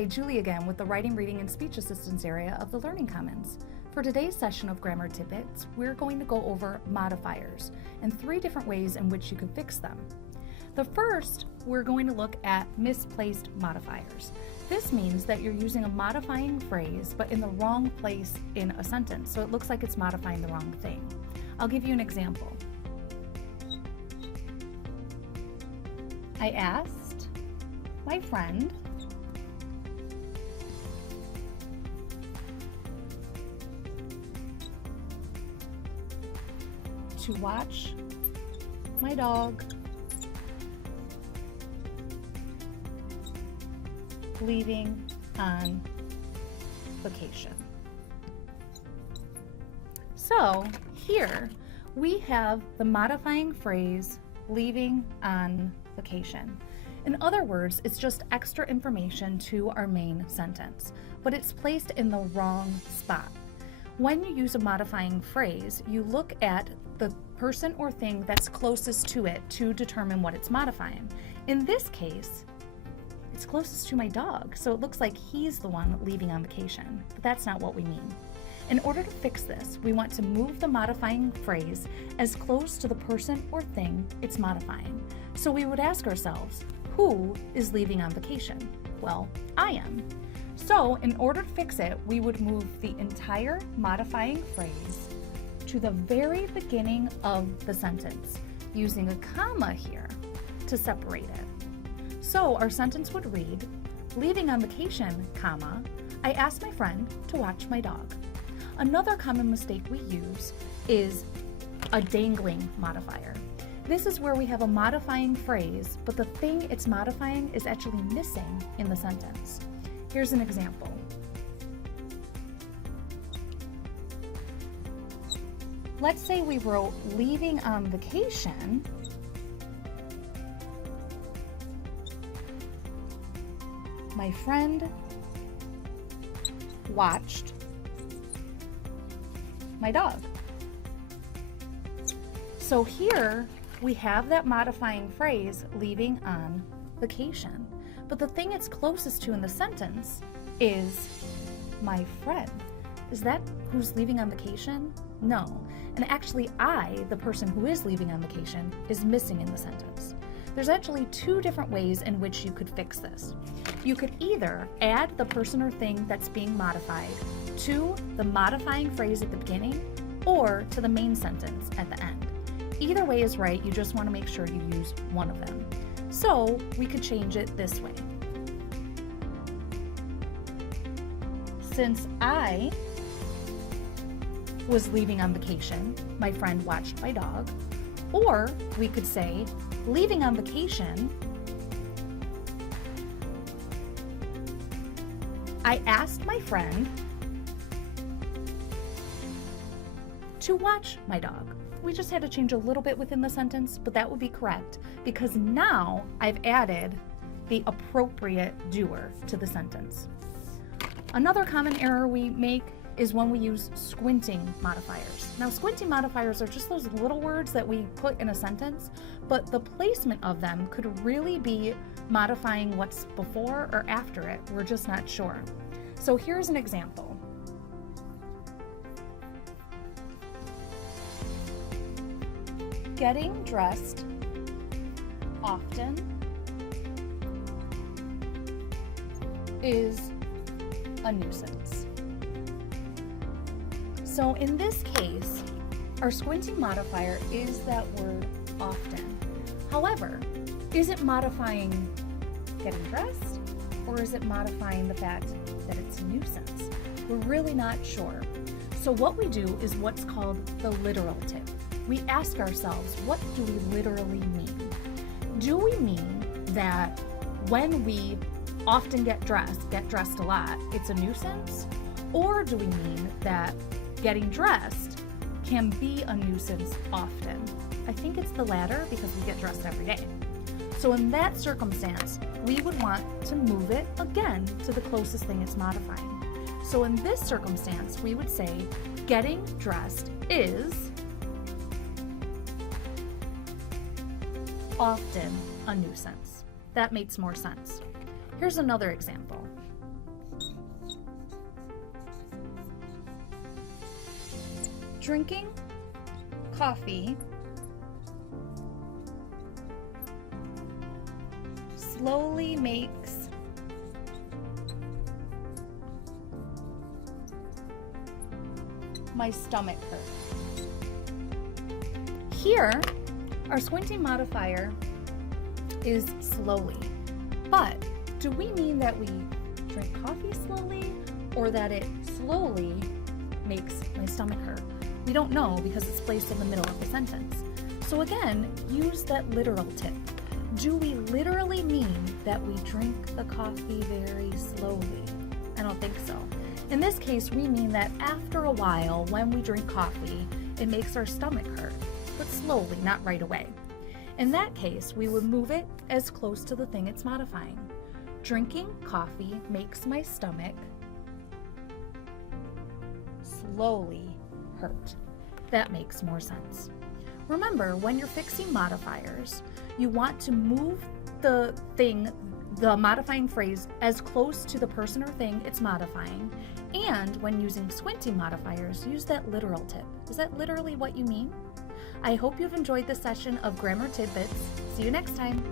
Hi, Julie again with the Writing, Reading, and Speech Assistance area of the Learning Commons. For today's session of Grammar Tidbits, we're going to go over modifiers and 3 different ways in which you can fix them. The first, we're going to look at misplaced modifiers. This means that you're using a modifying phrase but in the wrong place in a sentence, so it looks like it's modifying the wrong thing. I'll give you an example. I asked my friend to watch my dog leaving on vacation. So here we have the modifying phrase leaving on vacation. In other words, it's just extra information to our main sentence, but it's placed in the wrong spot. When you use a modifying phrase, you look at the person or thing that's closest to it to determine what it's modifying. In this case, it's closest to my dog, so it looks like he's the one leaving on vacation, but that's not what we mean. In order to fix this, we want to move the modifying phrase as close to the person or thing it's modifying. So we would ask ourselves, who is leaving on vacation? Well, I am. So in order to fix it, we would move the entire modifying phrase to the very beginning of the sentence, using a comma here to separate it. So our sentence would read, leaving on vacation, comma, I asked my friend to watch my dog. Another common mistake we use is a dangling modifier. This is where we have a modifying phrase, but the thing it's modifying is actually missing in the sentence. Here's an example. Let's say we wrote leaving on vacation, my friend watched my dog. So here we have that modifying phrase leaving on vacation, but the thing it's closest to in the sentence is my friend. Is that who's leaving on vacation? No. And actually I, the person who is leaving on vacation, is missing in the sentence. There's actually 2 different ways in which you could fix this. You could either add the person or thing that's being modified to the modifying phrase at the beginning or to the main sentence at the end. Either way is right, you just want to make sure you use one of them. So we could change it this way. Since I was leaving on vacation, my friend watched my dog. Or we could say, leaving on vacation, I asked my friend to watch my dog. We just had to change a little bit within the sentence, but that would be correct because now I've added the appropriate doer to the sentence. Another common error we make is when we use squinting modifiers. Now, squinting modifiers are just those little words that we put in a sentence, but the placement of them could really be modifying what's before or after it. We're just not sure. So here's an example. Getting dressed often is a nuisance. So in this case, our squinting modifier is that word often. However, is it modifying getting dressed or is it modifying the fact that it's a nuisance? We're really not sure. So what we do is what's called the literal tip. We ask ourselves, what do we literally mean? Do we mean that when we often get dressed a lot, it's a nuisance? Or do we mean that getting dressed can be a nuisance often? I think it's the latter because we get dressed every day. So in that circumstance, we would want to move it again to the closest thing it's modifying. So in this circumstance, we would say getting dressed is often a nuisance. That makes more sense. Here's another example. Drinking coffee slowly makes my stomach hurt. Here, our squinting modifier is slowly, but do we mean that we drink coffee slowly or that it slowly makes my stomach hurt? We don't know because it's placed in the middle of the sentence. So again, use that literal tip. Do we literally mean that we drink the coffee very slowly? I don't think so. In this case, we mean that after a while, when we drink coffee, it makes our stomach hurt, but slowly, not right away. In that case, we would move it as close to the thing it's modifying. Drinking coffee makes my stomach slowly hurt. That makes more sense. Remember, when you're fixing modifiers, you want to move the modifying phrase as close to the person or thing it's modifying. And when using squinting modifiers, use that literal tip. Is that literally what you mean? I hope you've enjoyed this session of Grammar Tidbits. See you next time.